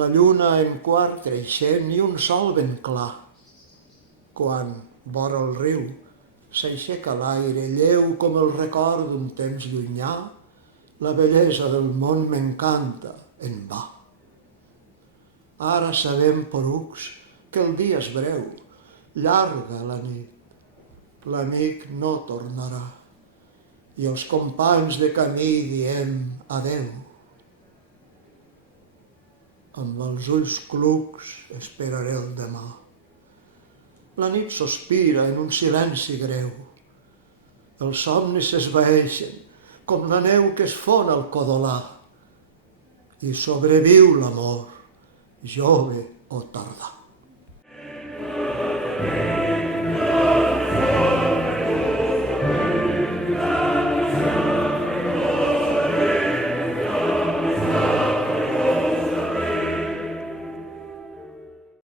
La lluna en quart creixent i un sol ben clar. Quan, vora el riu, s'aixeca l'aire lleu com el record d'un temps llunyà, la bellesa del món m'encanta en va. Ara sabem, porucs, que el dia és breu, llarga la nit. L'amic no tornarà i els companys de camí diem adeu. Amb els ulls clucs esperaré el demà. La nit sospira en un silenci greu. Els somnis s'esvaeixen com la neu que es fon al codolà i sobreviu l'amor, jove o tardà.